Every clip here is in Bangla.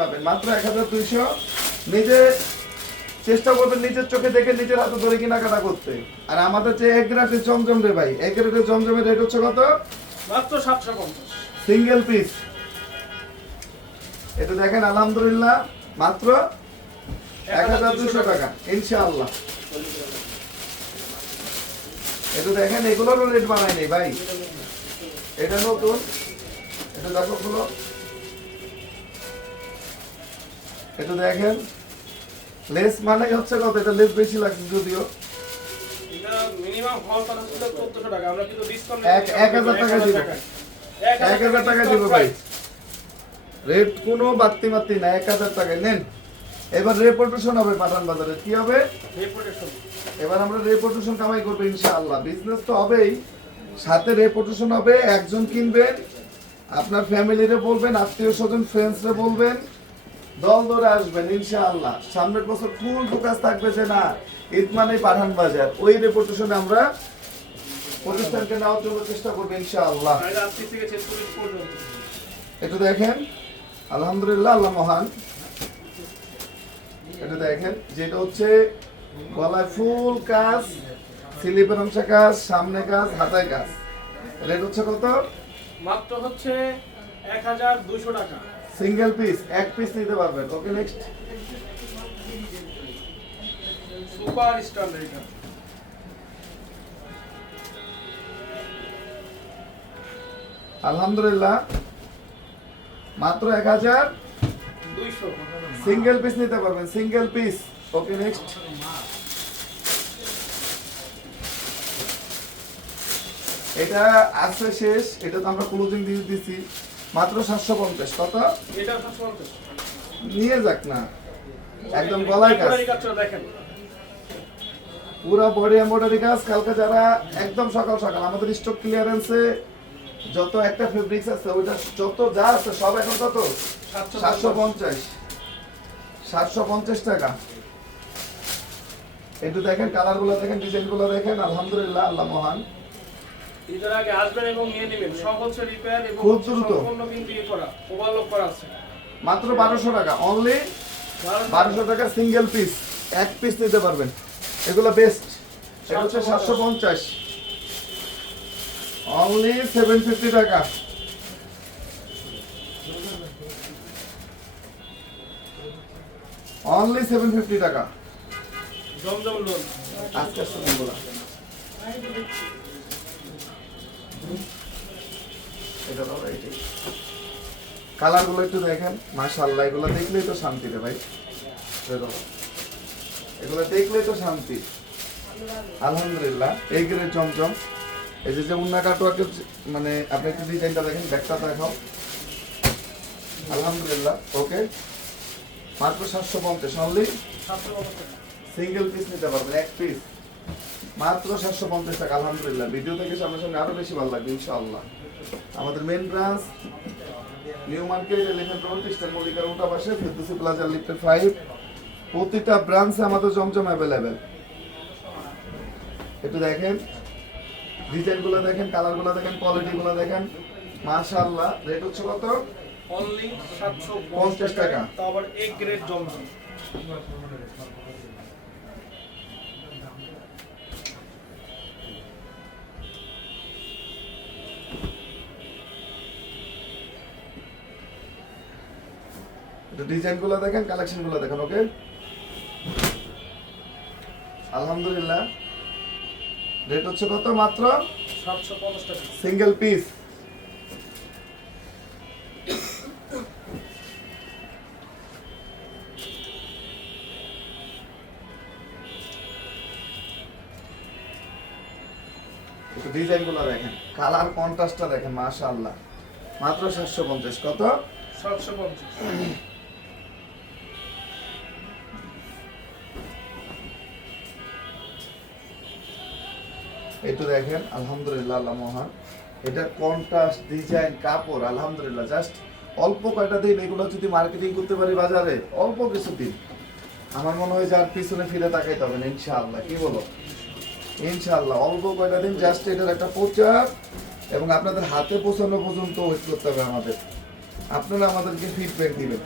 পাবেন। মাত্র এক হাজার দুইশো। নিজে চেষ্টা করবেন নিজের চোখে দেখে নিজের হাতে ধরে কেনাকাটা করতে। আর আমাদের যে এক গ্রাটের জমজম রে ভাই এক গ্রাটের জমজমের রেট হচ্ছে কত? মাত্র সাতশো পঞ্চাশ। Single piece. এটা দেখেন আলহামদুলিল্লাহ মাত্র এক হাজার দুশো টাকা। ইনশাআল্লাহ। এটা দেখেন এগুলোরও রেট বানাই নেই ভাই। এটা নতুন। এটা দেখো এটা দেখেন। লেস মানে হচ্ছে কত? এটা লেস বেশি লাগছে যদিও। এটা মিনিমাম হল করা ছিল চোদ্দশো টাকা। আমরা কিন্তু ডিসকাউন্ট এক- হাজার টাকা দিব। এক হাজার টাকা দিব ভাই। রেট কোনো বাড়তি মাত্তি না। এক হাজার টাকায় নেন। এবার রেপুটেশন হবে পাঠান বাজারে। কি হবে? এবার আমরা রেপুটেশন কামাই করব ইনশাআল্লাহ। বিজনেস তো হবেই। সাথে রেপুটেশন হবে। একজন কিনবেন। আপনার ফ্যামিলিরে বলবেন আত্মীয় স্বজন ফ্রেন্ডসরে বলবেন। দল ধরে আসবেন ইনশাআল্লাহ। সামনের বছর ফুল ফোকাস থাকবে যে না ঈদ মানে পাঠান বাজার। ওই রেপুটেশনে আমরা প্রতিষ্ঠানকে নেওয়ার জন্য চেষ্টা করব ইনশাআল্লাহ। এটা দেখেন আলহামদুলিল্লাহ আল্লাহ মহান। এটা দেখেন যেটা হচ্ছে গলায় ফুল কাজ স্লিপের অংশে কাজ সামনে কাজ হাতায় কাজ। রেট হচ্ছে কত? মাত্র হচ্ছে এক হাজার দুশো টাকা। সিঙ্গেল পিস এক পিস নিতে পারবেন। ওকে নেক্সট সুপার স্ট্যান্ডার্ড এটা আলহামদুলিল্লাহ। মাত্র এক হাজার। দুইশো। সিঙ্গেল পিস নিতে পারবেন সিঙ্গেল পিস ওকে নেক্সট এটা আছে শেষ এটা তো আমরা ক্লোজিং দিয়ে দিছি। মাত্র সাতশো পঞ্চাশ কত? নিয়ে যাক না। একদম গলায় কাজ। পুরো বডি এমব্রয়ডারি কাজ। কালকে যারা একদম সকাল সকাল আমাদের স্টক ক্লিয়ারেন্সে যত একটা ফেব্রিক্স আছে ওইটা যত যা আছে সব এখন কত? সাতশো পঞ্চাশ। সাতশো পঞ্চাশ। টাকা। একটু দেখেন কালারগুলো দেখেন ডিজাইনগুলো দেখেন আলহামদুলিল্লাহ আল্লাহ মহান। ঈদের আগে আসবেন এবং নিয়ে নেবেন। সব হচ্ছে রিপেয়ার এবং খুব দ্রুত। সম্পূর্ণ কিন্তু ইয়ে করা ওভারলোক করা আছে। মাত্র বারোশো টাকা। অনলি বারোশো। টাকা সিঙ্গেল পিস এক পিস নিতে পারবেন। এগুলো বেস্ট এটা হচ্ছে সাতশো পঞ্চাশ। অনলি সেভেন ফিফটি টাকা। অনলি সেভেন ফিফটি টাকা। আজকে আসতে বলা এটা দাও এইটাই কালারগুলো একটু দেখেন। মাশাআল্লাহ, এগুলো দেখলেই তো শান্তি রে ভাই। এগুলো দেখলেই তো শান্তি। আলহামদুলিল্লাহ, এই গেলে চমচম। এই যে যে উন্না কাটোয়াকে মানে আপনি একটু ডিজাইনটা দেখেন, ব্যাগটা দেখাও। আলহামদুলিল্লাহ ওকে মাত্র সাতশো পঞ্চাশ অনলি সিঙ্গেল পিস নিতে পারবেন, এক পিস মাত্র সাতশো পঞ্চাশ টাকা, আলহামদুলিল্লাহ। ভিডিও থেকে সামনে সামনে আরও বেশি ভালো লাগবে, ইনশাআল্লাহ। আমাদের main branch New Market Elephant Road Eastern মল্লিকার উল্টা পাশে ফেরদৌসি প্লাজা লিফটেড ফাইভ প্রতিটা ব্রাঞ্চে আমাদের জমজম অ্যাভেলেবেল একটু দেখেন। ডিজাইনগুলো দেখেন কালারগুলো দেখেন কোয়ালিটিগুলো দেখেন। মাশাআল্লাহ রেট হচ্ছে কত? অনলি সাতশো 50 টাকা। তা আবার এক গ্রেড জমজম। ডিজাইনগুলো দেখেন, কালেকশনগুলো দেখেন ওকে আলহামদুলিল্লাহ। রেট হচ্ছে কত মাত্র? সিঙ্গেল পিস ডিজাইনগুলো দেখেন, কালার কন্ট্রাস্টটা দেখেন, মাশাআল্লাহ। মাত্র সাতশো পঞ্চাশ, কত? সাতশো পঞ্চাশ। একটু দেখেন, আলহামদুলিল্লাহ, আল্লাহ মহান। এটা কন্ট্রাস্ট ডিজাইন কাপড়, আলহামদুলিল্লাহ জাস্ট অল্প কয়টা দিন এগুলো যদি মার্কেটিং করতে পারি বাজারে, অল্প কিছু দিন। আমার মনে হয় যার পিছনে ফিরে তাকাইতে হবে ইনশাআল্লাহ। কি বলো? ইনশাআল্লাহ, অল্প কয়টা দিন জাস্ট এটার একটা প্রচার এবং আপনাদের হাতে পৌঁছানো পর্যন্ত ওয়েট করতে হবে আমাদের। আপনারা আমাদেরকে ফিডব্যাক দিবেন।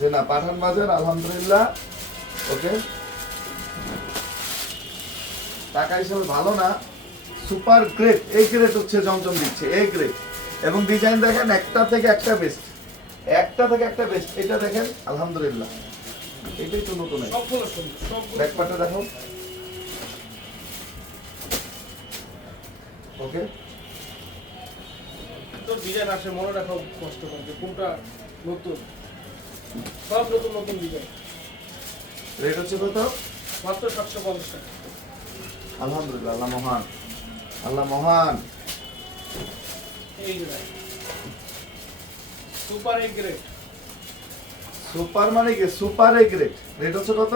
যে না, পাঠান বাজার, আলহামদুলিল্লাহ ওকে টাকা হিসাবে ভালো না সুপার গ্রেট এই গ্রেট হচ্ছে জমজম দিচ্ছে এই গ্রেট এবং ডিজাইন দেখেন একটা থেকে একটা বেস্ট একটা থেকে একটা বেস্ট এটা দেখেন আলহামদুলিল্লাহ। এটাই তো নতুন সুন্দর দেখো। ওকে তো ডিজাইন আসে মনে রাখা কষ্ট করে কোনটা নতুন। সব নতুন নতুন ডিজাইন রেট হচ্ছে কত? মাত্র সাতশো পঞ্চাশ টাকা। আলহামদুলিল্লাহ আল্লাহ মহান। আল্লাহ মহান। সুপার এ গ্রেড সুপার মানে কি? সুপার গ্রেট রেট হচ্ছে কত?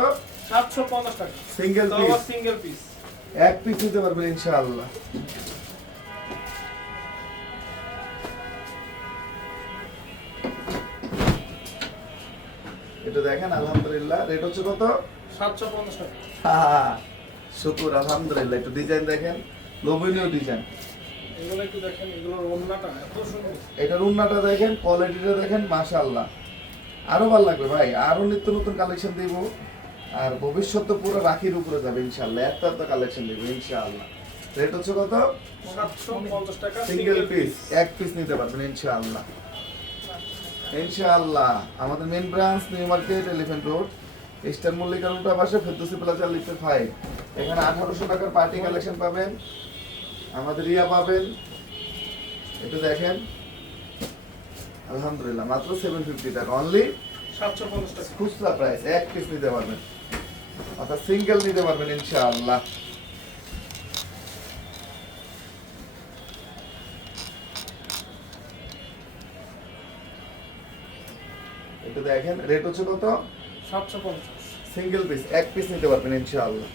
সাতশো পঞ্চাশ টাকা। সিঙ্গেল পিস সিঙ্গেল পিস এক পিস নিতে পারবেন ইনশাআল্লাহ। এটা দেখেন আলহামদুলিল্লাহ। রেট হচ্ছে কত? সাতশো পঞ্চাশ টাকা। হা, শুকুর আলহামদুলিল্লাহ একটু ডিজাইন দেখেন। লোভনীয় ডিজাইন এগুলো একটু দেখেন এগুলোর ওন্নাটা এত সুন্দর। এটার উন্নাটা দেখেন কোয়ালিটিটা দেখেন মাশাআল্লাহ। আরও ভালো লাগবে ভাই আরও নিত্য নতুন কালেকশন দিব। আর ভবিষ্যৎ তো পুরো রাখির উপরে যাবে ইনশাআল্লাহ। এত এত কালেকশন দিব ইনশাআল্লাহ। রেট হচ্ছে কত? টাকা সিঙ্গেল পিস এক পিস নিতে পারবেন ইনশাআল্লাহ। ইনশাআল্লাহ। আমাদের main branch New Market Elephant Road Eastern মল্লিকার উল্টা পাশে ফেরদৌসি প্লাজা লিফটে ফাইভ এখানে আঠারোশো টাকার পার্টি কালেকশন পাবেন আমাদের ইয়া পাবেন। একটু দেখেন। আলহামদুলিল্লাহ মাত্র সেভেন ফিফটি টাকা। অনলি সাতশো পঞ্চাশ টাকা। খুচরা প্রাইস এক পিস নিতে পারবেন। অর্থাৎ সিঙ্গেল নিতে পারবেন ইনশাআল্লাহ। একটু দেখেন রেট হচ্ছে কত? সাতশো পঞ্চাশ। সিঙ্গেল পিস এক পিস নিতে পারবেন ইনশাআল্লাহ।